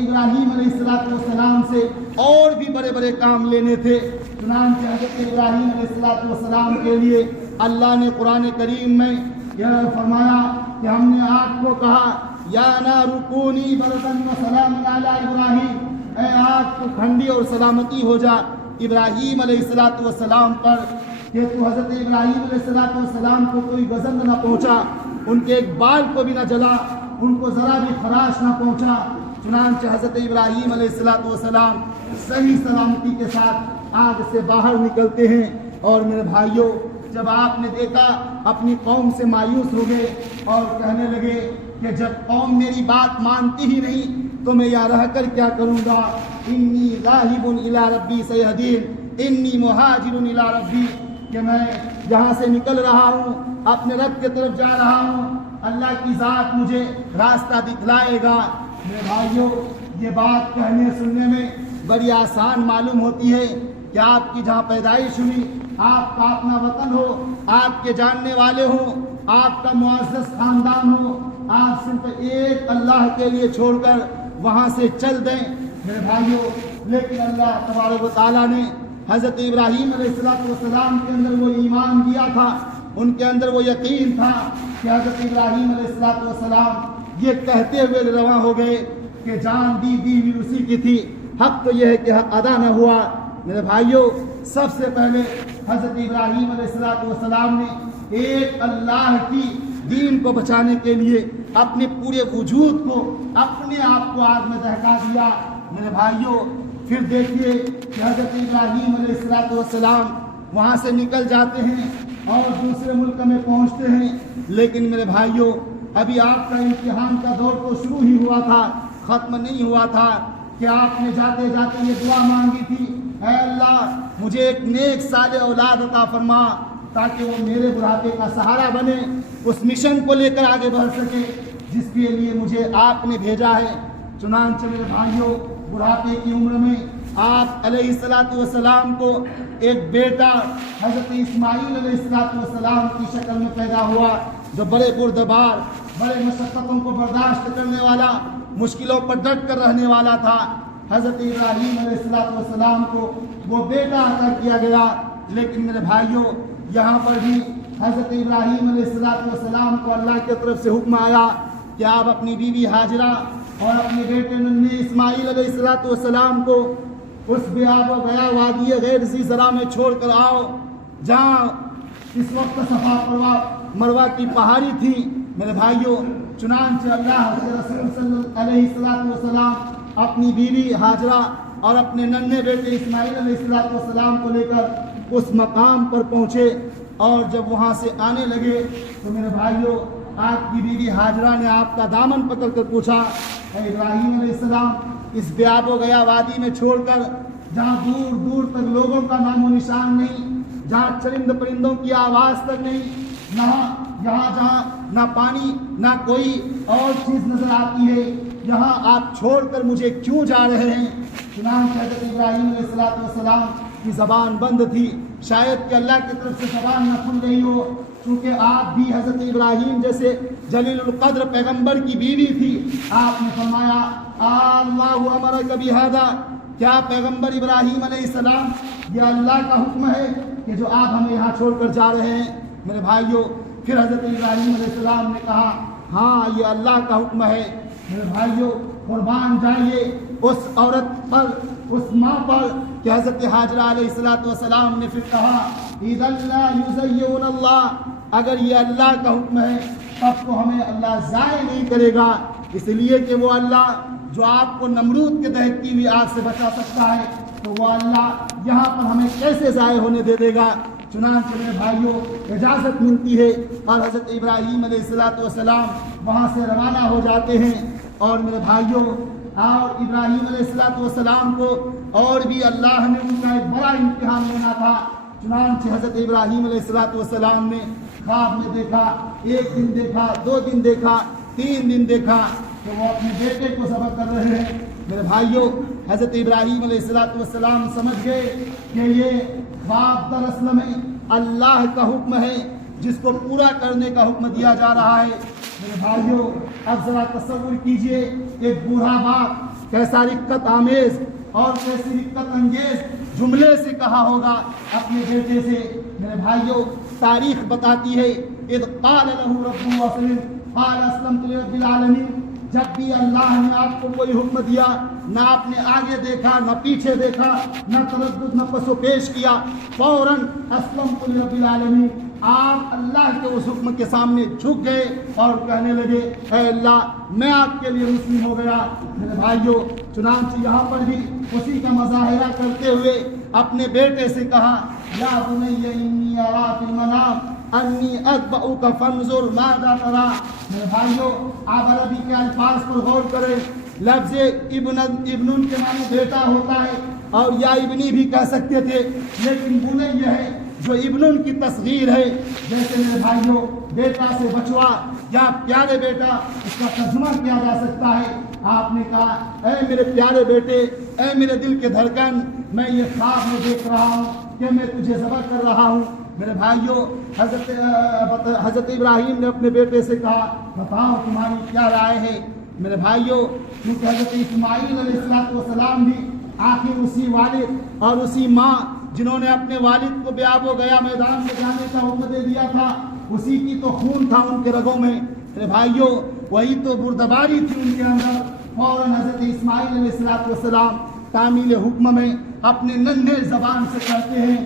ابراہیم علیہ السلام سے اور بھی بڑے بڑے کام لینے تھے۔ چنانچہ حضرت ابراہیم علیہ السلام کے لیے اللہ نے قرآن کریم میں یہ فرمایا کہ ہم نے آگ کو کہا یا نار کونی بردن و سلام علی ابراہیم، اے آگ تو ٹھنڈی اور سلامتی ہو جا ابراہیم علیہ السلام پر، کہ تو حضرت ابراہیم علیہ السلام کو کوئی غضب نہ پہنچا، ان کے ایک بال کو بھی نہ جلا، ان کو ذرا بھی خراش نہ پہنچا۔ چنانچہ حضرت ابراہیم علیہ السلام صحیح سلامتی کے ساتھ آگ سے باہر نکلتے ہیں۔ اور میرے بھائیوں، جب آپ نے دیکھا اپنی قوم سے مایوس ہو گئے اور کہنے لگے کہ جب قوم میری بات مانتی ہی نہیں تو میں یہاں رہ کر کیا کروں گا، انی ذاہب الی ربی سیہدین، انی مہاجر الی ربی، کہ میں یہاں سے نکل رہا ہوں، اپنے رب کی طرف جا رہا ہوں، اللہ کی ذات مجھے راستہ دکھلائے گا۔ میرے بھائیوں، یہ بات کہنے سننے میں بڑی آسان معلوم ہوتی ہے کہ آپ کی جہاں پیدائش ہوئی، آپ کا اپنا وطن ہو، آپ کے جاننے والے ہوں، آپ کا معزز خاندان ہو، آپ صرف ایک اللہ کے لیے چھوڑ کر وہاں سے چل دیں۔ میرے بھائیوں، لیکن اللہ تبارک و تعالیٰ نے حضرت ابراہیم علیہ السلام کے اندر وہ ایمان دیا تھا، ان کے اندر وہ یقین تھا کہ حضرت ابراہیم علیہ السلام یہ کہتے ہوئے رواں ہو گئے کہ جان دی بھی اسی کی تھی، حق تو یہ ہے کہ حق ادا نہ ہوا۔ میرے بھائیوں، سب سے پہلے حضرت ابراہیم علیہ السلام نے ایک اللہ کی دین کو بچانے کے لیے اپنے پورے وجود کو، اپنے آپ کو آگ میں دہکا دیا۔ میرے بھائیوں، پھر دیکھیے کہ حضرت ابراہیم علیہ السلام وہاں سے نکل جاتے ہیں اور دوسرے ملک میں پہنچتے ہیں، لیکن میرے بھائیوں، ابھی آپ کا امتحان کا دور تو شروع ہی ہوا تھا، ختم نہیں ہوا تھا، کہ آپ نے جاتے جاتے یہ دعا مانگی تھی، اے اللہ مجھے ایک نیک صالح اولاد عطا فرما تاکہ وہ میرے بڑھاپے کا سہارا بنے، اس مشن کو لے کر آگے بڑھ سکے جس کے لیے مجھے آپ نے بھیجا ہے۔ چنانچہ میرے بھائیوں، بڑھاپے کی عمر میں آپ علیہ السلام کو ایک بیٹا حضرت اسماعیل علیہ السلام کی شکل میں پیدا ہوا، جو بڑے بردبار، بڑے مشقتوں کو برداشت کرنے والا، مشکلوں پر ڈٹ کر رہنے والا تھا۔ حضرت ابراہیم علیہ السلام کو وہ بیٹا عطا کیا گیا، لیکن میرے بھائیوں، یہاں پر بھی حضرت ابراہیم علیہ السلام کو اللہ کی طرف سے حکم آیا کہ آپ اپنی بیوی ہاجرہ اور اپنے بیٹے ننھے اسماعیل علیہ السلام کو اس بیاب و گیا وادی غیر ذی زرع میں چھوڑ کر آؤ، جہاں اس وقت صفا مروہ کی پہاڑی تھی۔ میرے بھائیوں، چنانچہ اللہ کے رسول صلی اللہ علیہ وسلم اپنی بیوی ہاجرہ اور اپنے ننھے بیٹے اسماعیل علیہ السلام کو لے کر اس مقام پر پہنچے، اور جب وہاں سے آنے لگے تو میرے بھائیوں، آپ کی بیوی ہاجرہ نے آپ کا دامن پکڑ کر پوچھا، اے ابراہیم علیہ السلام، اس بیاب و گیا وادی میں چھوڑ کر، جہاں دور دور تک لوگوں کا نام و نشان نہیں، جہاں چرند پرندوں کی آواز تک نہیں، جہاں نہ پانی نہ کوئی اور چیز نظر آتی ہے، یہاں آپ چھوڑ کر مجھے کیوں جا رہے ہیں؟ چنانچہ حضرت ابراہیم علیہ السلام کی زبان بند تھی، شاید کہ اللہ کی طرف سے زبان نہ کھل رہی ہو، چونکہ آپ بھی حضرت ابراہیم جیسے جلیل القدر پیغمبر کی بیوی تھی۔ آپ نے فرمایا، اللہ امرک بہذا، کیا پیغمبر ابراہیم علیہ السلام یہ اللہ کا حکم ہے کہ جو آپ ہمیں یہاں چھوڑ کر جا رہے ہیں؟ میرے بھائیوں، پھر حضرت ابراہیم علیہ السلام نے کہا، ہاں یہ اللہ کا حکم ہے۔ میرے بھائیوں، قربان جائیے اس عورت پر، اس ماں پر کہ حضرت ہاجرہ علیہ السلام نے پھر کہا، اذا لا یزین اللہ، اگر یہ اللہ کا حکم ہے تب تو ہمیں اللہ ضائع نہیں کرے گا، اس لیے کہ وہ اللہ جو آپ کو نمرود کے دہکتی ہوئی آگ سے بچا سکتا ہے، تو وہ اللہ یہاں پر ہمیں کیسے ضائع ہونے دے گا؟ چنانچہ میرے بھائیوں، اجازت ملتی ہے اور حضرت ابراہیم علیہ السلام وہاں سے روانہ ہو جاتے ہیں۔ اور میرے بھائیوں، اور ابراہیم علیہ السلام کو اور بھی اللہ نے ان کا ایک بڑا امتحان لینا تھا۔ چنانچہ حضرت ابراہیم علیہ السلام نے خواب میں دیکھا، ایک دن دیکھا، 2 دن دیکھا، 3 دن دیکھا کہ وہ اپنے بیٹے کو ذبح کر رہے ہیں۔ میرے بھائیوں، حضرت ابراہیم علیہ السلام سمجھ گئے کہ یہ خواب دراصل میں اللہ کا حکم ہے جس کو پورا کرنے کا حکم دیا جا رہا ہے۔ میرے بھائیوں، اب ذرا تصور کیجئے، ایک بوڑھا باپ کیسا رقت آمیز اور کیسی رقت انگیز جملے سے کہا ہوگا اپنے بیٹے سے۔ میرے بھائیوں، تاریخ بتاتی ہے اذ قال له ربه اسلم قال اسلمت لرب العالمین، جب بھی اللہ نے آپ کو کوئی حکم دیا، نہ آپ نے آگے دیکھا نہ پیچھے دیکھا، نہ تردد نہ پس و پیش کیا، فوراً اسلمت لرب العالمین، آپ اللہ کے اس حکم کے سامنے جھک گئے اور کہنے لگے اے اللہ میں آپ کے لیے مسلم ہو گیا۔ میرے بھائیوں، چنانچہ یہاں پر بھی اسی کا مظاہرہ کرتے ہوئے اپنے بیٹے سے کہا یا بنی انی ارا فی المنام انی اذبحک فانظر ماذا تری۔ میرے بھائیوں، آپ عربی کے الفاظ پر غور کریں۔ لفظ ابن کے معنی بیٹا ہوتا ہے اور یا ابنی بھی کہہ سکتے تھے، لیکن بنی یہ ہے جو ابن کی تصغیر ہے۔ جیسے میرے بھائیوں، بیٹا سے بچوا یا پیارے بیٹا، اس کا ترجمہ کیا جا سکتا ہے۔ آپ نے کہا اے میرے پیارے بیٹے، اے میرے دل کے دھڑکن، میں یہ خواب میں دیکھ رہا ہوں کہ میں تجھے ذبح کر رہا ہوں۔ میرے بھائیوں، حضرت ابراہیم نے اپنے بیٹے سے کہا بتاؤ تمہاری کیا رائے ہے۔ میرے بھائیوں، کیونکہ حضرت اسماعیل علیہ السلام بھی آخر اسی والد اور اسی ماں جنہوں نے اپنے والد کو بے آب و گیا میدان میں جانے کا حکم دے دیا تھا، اسی کی تو خون تھا ان کے رگوں میں۔ میرے بھائیوں، وہی تو بردباری تھی ان کے اندر۔ فوراً حضرت اسماعیل علیہ السلام تعمیل حکم میں اپنے ننھے زبان سے کہتے ہیں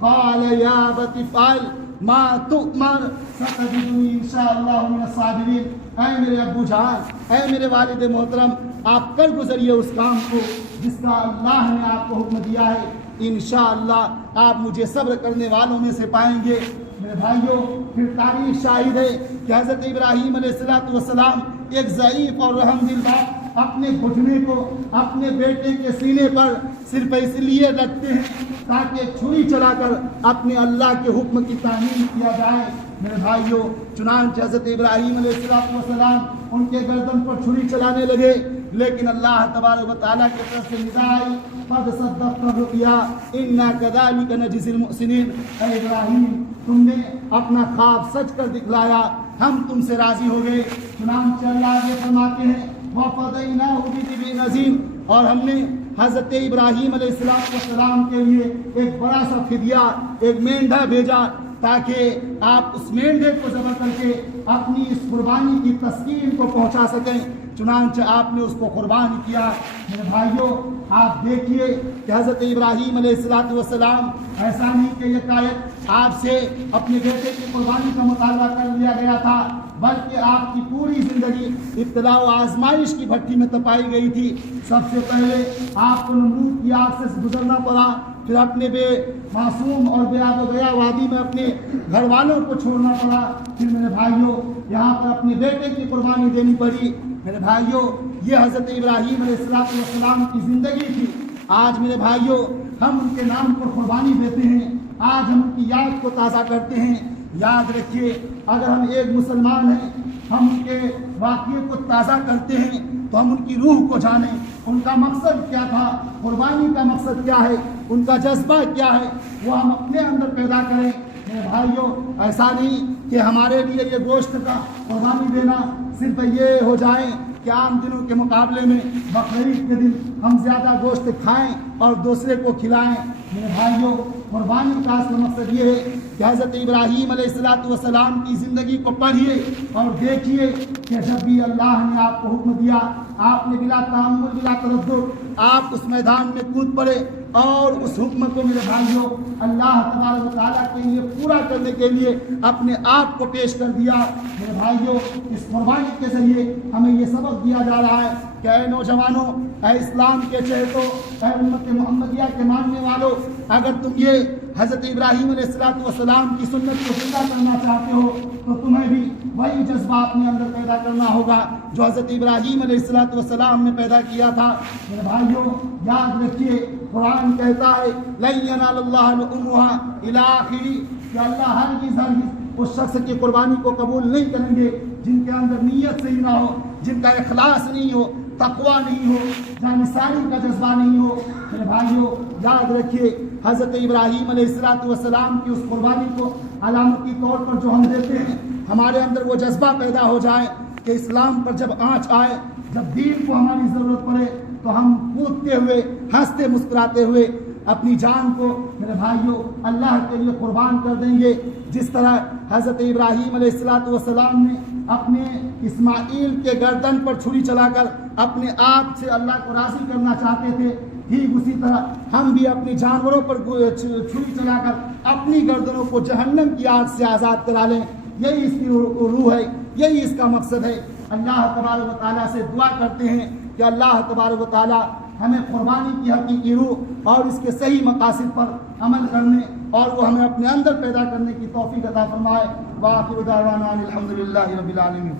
قال یا ابت افعل ما تؤمر ستجدنی انشاءاللہ من الصابرین۔ اے میرے ابو جان، اے میرے والد محترم، آپ کر گزریے اس کام کو جس کا اللہ نے آپ کو حکم دیا ہے، انشاءاللہ آپ مجھے صبر کرنے والوں میں سے پائیں گے۔ میرے بھائیوں، پھر تاریخ شاہد ہے کہ حضرت ابراہیم علیہ السلام ایک ضعیف اور رحم دل باپ اپنے گھٹنے کو اپنے بیٹے کے سینے پر صرف اس لیے رکھتے ہیں تاکہ چھری چلا کر اپنے اللہ کے حکم کی تعمیل کیا جائے۔ میرے بھائیوں، چنانچہ حضرت ابراہیم علیہ السلام ان کے گردن پر چھری چلانے لگے، لیکن اللہ تبارک و تعالیٰ کی طرف سے ندا آئی قد صدقت الرؤیا انا کذلک نجزی المحسنین۔ اے ابراہیم، تم نے اپنا خواب سچ کر دکھلایا، ہم تم سے راضی ہو گئے۔ چنانچہ اللہ یہ فرماتے ہیں وَفَدَيْنَاهُ بِذِبْحٍ عَظِيمٍ، اور ہم نے حضرت ابراہیم علیہ السلام کے لیے ایک بڑا سا فدیہ، ایک مینڈھا بھیجا تاکہ آپ اس مینڈھے کو ذبح کر کے اپنی اس قربانی کی تسکین کو پہنچا سکیں۔ چنانچہ آپ نے اس کو قربان کیا۔ میرے بھائیوں، آپ دیکھیے کہ حضرت ابراہیم علیہ السلام ایسا نہیں کہ یکایک آپ سے اپنے بیٹے کی قربانی کا مطالبہ کر لیا گیا تھا، بلکہ آپ کی پوری زندگی ابتلاء و آزمائش کی بھٹی میں تپائی گئی تھی۔ سب سے پہلے آپ کو نمرود کی آگ سے گزرنا پڑا، پھر اپنے بے معصوم اور بے آب و گیا وادی میں اپنے گھر والوں کو چھوڑنا پڑا، پھر میرے بھائیوں یہاں پر اپنے بیٹے کی قربانی دینی پڑی۔ میرے بھائیوں، یہ حضرت ابراہیم علیہ السلام کی زندگی تھی۔ آج میرے بھائیوں، ہم ان کے نام پر قربانی دیتے ہیں، آج ہم ان کی یاد کو تازہ کرتے ہیں۔ یاد رکھیے، اگر ہم ایک مسلمان ہیں، ہم ان کے واقعے کو تازہ کرتے ہیں تو ہم ان کی روح کو جانیں، ان کا مقصد کیا تھا، قربانی کا مقصد کیا ہے، ان کا جذبہ کیا ہے، وہ ہم اپنے اندر پیدا کریں۔ میرے بھائیوں، ایسا نہیں کہ ہمارے لیے یہ گوشت کا قربانی دینا صرف یہ ہو جائے کہ عام دنوں کے مقابلے میں بقرعید کے دن ہم زیادہ گوشت کھائیں اور دوسرے کو کھلائیں۔ میرے بھائیوں، قربانی کا اصل مقصد یہ ہے کہ حضرت ابراہیم علیہ السلام کی زندگی کو پڑھیے اور دیکھیے کہ جب بھی اللہ نے آپ کو حکم دیا، آپ نے بلا تامل بلا تردد آپ اس میدان میں کود پڑے اور اس حکم کو میرے بھائیوں اللہ تبارک و تعالیٰ کے لیے پورا کرنے کے لیے اپنے آپ کو پیش کر دیا۔ میرے بھائیوں، اس قربانی کے ذریعے ہمیں یہ سبق دیا جا رہا ہے کہ اے نوجوانوں، اے اسلام کے چہتوں، اے امت محمدیہ کے ماننے والوں، اگر تم یہ حضرت ابراہیم علیہ السلام کی سنت کو زندہ کرنا چاہتے ہو تو تمہیں بھی وہی جذبہ اپنے اندر پیدا کرنا ہوگا جو حضرت ابراہیم علیہ السلام نے پیدا کیا تھا۔ میرے بھائیوں، یاد رکھیے، قرآن کہتا ہے لن ینال اللہ لحومها الی آخری، کہ اللہ ہرگز اس شخص کی قربانی کو قبول نہیں کریں گے جن کے اندر نیت صحیح نہ ہو، جن کا اخلاص نہیں ہو، تقویٰ نہیں ہو، جانثاری کا جذبہ نہیں ہو۔ میرے بھائیوں، یاد رکھیے، حضرت ابراہیم علیہ السلام کی اس قربانی کو علامتی طور پر جو ہم دیتے ہیں، ہمارے اندر وہ جذبہ پیدا ہو جائے کہ اسلام پر جب آنچ آئے، جب دین کو ہماری ضرورت پڑے تو ہم کودتے ہوئے ہنستے مسکراتے ہوئے اپنی جان کو میرے بھائیوں اللہ کے لیے قربان کر دیں گے. جس طرح حضرت ابراہیم علیہ السلام نے اپنے اسماعیل کے گردن پر چھری چلا کر اپنے آپ سے اللہ کو راضی کرنا چاہتے تھے، ٹھیک اسی طرح ہم بھی اپنی جانوروں پر چھری چلا کر اپنی گردنوں کو جہنم کی آگ سے آزاد کرا لیں. یہی اس کی روح ہے، یہی اس کا مقصد ہے. اللہ تبارک و تعالیٰ سے دعا کرتے ہیں کہ اللہ تبارک و تعالیٰ ہمیں قربانی کی حقیقی روح اور اس کے صحیح مقاصد پر عمل کرنے اور وہ ہمیں اپنے اندر پیدا کرنے کی توفیق عطا فرمائے. وآخر دعوانا الحمدللہ رب العالمین.